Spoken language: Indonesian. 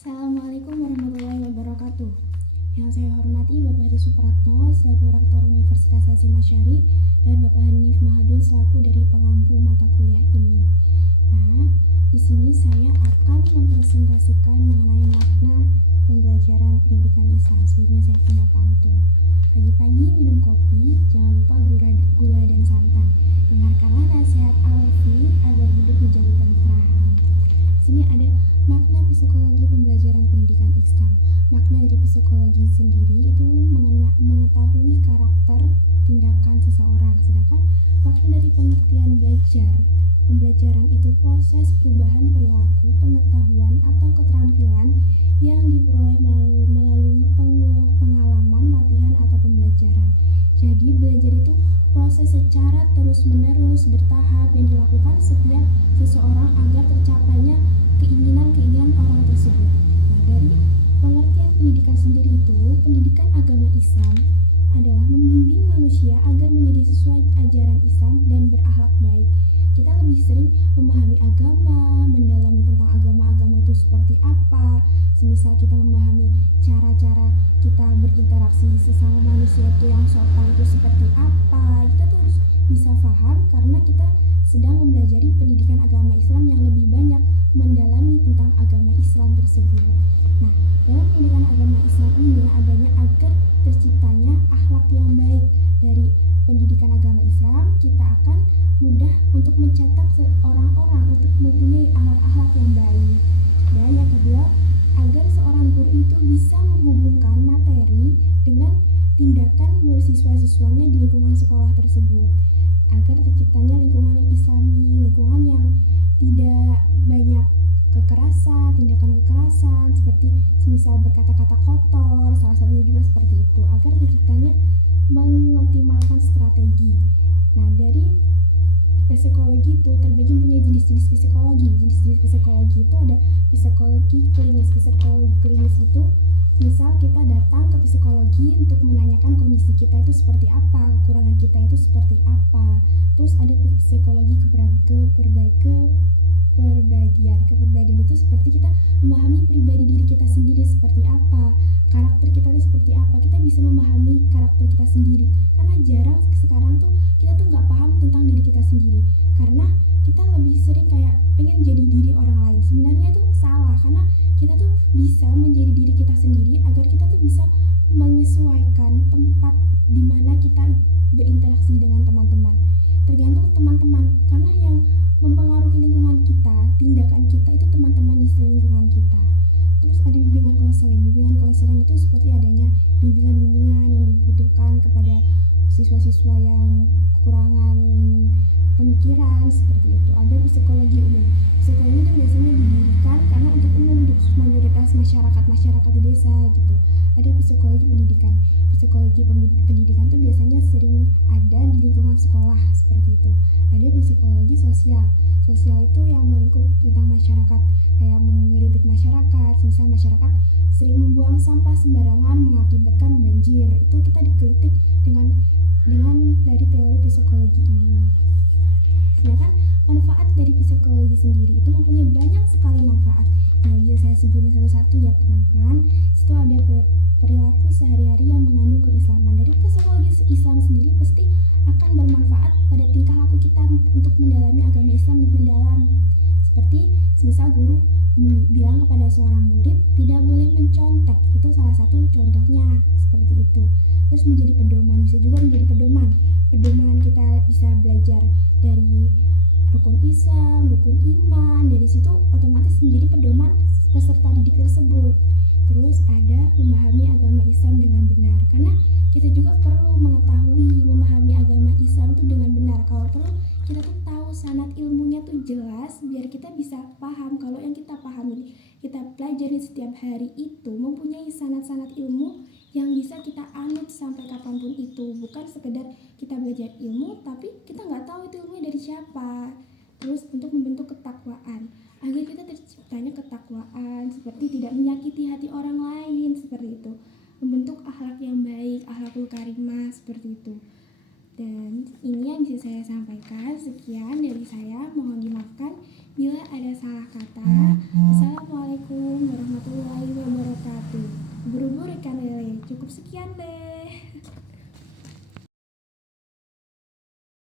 Assalamualaikum warahmatullahi wabarakatuh. Yang saya hormati Bapak Hadi Supratno selaku Rektor Universitas Hasyim Asy'ari dan Bapak Hanif Mahadun selaku dari pengampu mata kuliah ini. Nah, di sini saya akan mempresentasikan mengenai makna pembelajaran pendidikan Islam. Sebelumnya saya punya pantun. Pagi-pagi minum kopi, jangan lupa gula dan santan. Dengarkanlah nasihat Alfi agar hidup menjadi tentram. Di sini ada makna psikologi pembelajaran pendidikan Islam. Makna dari psikologi sendiri itu mengetahui karakter tindakan seseorang. Sedangkan makna dari pengertian pembelajaran itu proses perubahan perilaku, pengetahuan atau keterampilan yang diperoleh melalui pengalaman, latihan atau pembelajaran. Jadi belajar itu proses secara terus-menerus, bertahap yang dilakukan setiap seseorang agar tercapainya keinginan orang tersebut. Nah, dari pengertian pendidikan sendiri itu, pendidikan agama Islam adalah membimbing manusia agar menjadi sesuai ajaran Islam dan berakhlak baik. Kita lebih sering memahami agama, mendalami tentang agama-agama itu seperti apa. Semisal kita memahami cara-cara kita berinteraksi sesama manusia itu yang sopan itu seperti apa. Kita tuh harus bisa paham karena kita sedang mempelajari pendidikan agama Islam yang lebih banyak mendalami tentang agama Islam tersebut. Nah, dalam pendidikan agama Islam ini adanya agar terciptanya akhlak yang baik. Dari pendidikan agama Islam, kita akan mudah untuk mencetak orang-orang untuk mempunyai akhlak-akhlak yang baik. Dan yang kedua, agar seorang guru itu bisa menghubungkan materi dengan tindakan siswa-siswanya di lingkungan sekolah tersebut, agar terciptanya lingkungan yang islami, lingkungan yang tidak banyak kekerasan, tindakan kekerasan seperti semisal berkata-kata kotor, salah satunya juga seperti itu, agar terciptanya mengoptimalkan strategi. Nah, dari psikologi itu terbagi punya jenis-jenis psikologi. Jenis-jenis psikologi itu ada psikologi klinis. Psikologi klinis itu misal kita datang ke psikologi untuk menanyakan kondisi kita itu seperti apa, kekurangan kita itu seperti apa. Terus ada psikologi kepribadian itu seperti kita memahami pribadi diri kita sendiri seperti apa, karakter kita itu seperti apa. Kita bisa memahami karakter kita sendiri karena jarang sekarang tuh kita tuh nggak paham tentang diri kita sendiri, karena kita lebih sering kayak pengen jadi diri orang lain. Sebenarnya itu salah, karena kita tuh bisa menjadi diri kita sendiri agar kita tuh bisa menyesuaikan tempat di mana kita berinteraksi dengan teman-teman. Tergantung teman-teman, karena yang mempengaruhi lingkungan kita, tindakan kita itu teman-teman di lingkungan kita. Terus ada bimbingan konseling. Bimbingan konseling itu seperti adanya bimbingan-bimbingan yang dibutuhkan kepada siswa-siswa yang kekurangan pemikiran seperti itu. Ada psikologi umum. Psikologi itu biasanya didirikan karena untuk umum, untuk mayoritas masyarakat di desa gitu. Ada psikologi pendidikan. Psikologi pendidikan itu biasanya sering ada di lingkungan sekolah seperti itu. Ada psikologi sosial. Sosial itu yang melingkup tentang masyarakat, kayak mengkritik masyarakat. Misal masyarakat sering membuang sampah sembarangan mengakibatkan banjir. Itu kita dikritik dengan dari teori psikologi ini. Sedangkan manfaat dari psikologi sendiri itu mempunyai banyak sekali manfaat. Nah, bisa saya sebutin satu-satu ya teman-teman. Itu ada perilaku sehari-hari yang mengandung keislaman. Dari psikologi Islam sendiri pasti akan bermanfaat pada tingkah laku kita untuk mendalami agama Islam lebih mendalam. Seperti semisal guru bilang kepada seorang murid tidak boleh mencontek, itu salah satu contohnya seperti itu. Terus menjadi pedoman, bisa juga menjadi pedoman kita bisa belajar dari rukun Islam, rukun iman. Dari situ otomatis menjadi pedoman peserta didik tersebut. Terus ada memahami agama Islam dengan benar, karena kita juga perlu memahami agama Islam itu dengan benar. Kalau perlu kita tuh tahu sanad ilmunya tuh jelas, biar kita bisa paham kalau yang kita pahami, kita pelajari setiap hari itu mempunyai sanad-sanad ilmu yang bisa kita anut sampai kapanpun itu. Bukan sekedar kita belajar ilmu tapi kita nggak tahu itu ilmunya dari siapa. Terus untuk membentuk ketakwaan, agar kita terciptanya ketakwaan seperti tidak menyakiti hati orang lain seperti itu. Membentuk akhlak yang baik, akhlakul karimah seperti itu. Dan ini yang bisa saya sampaikan. Sekian dari saya, mohon dimaafkan bila ada salah kata. Assalamualaikum warahmatullahi cukup sekian Le.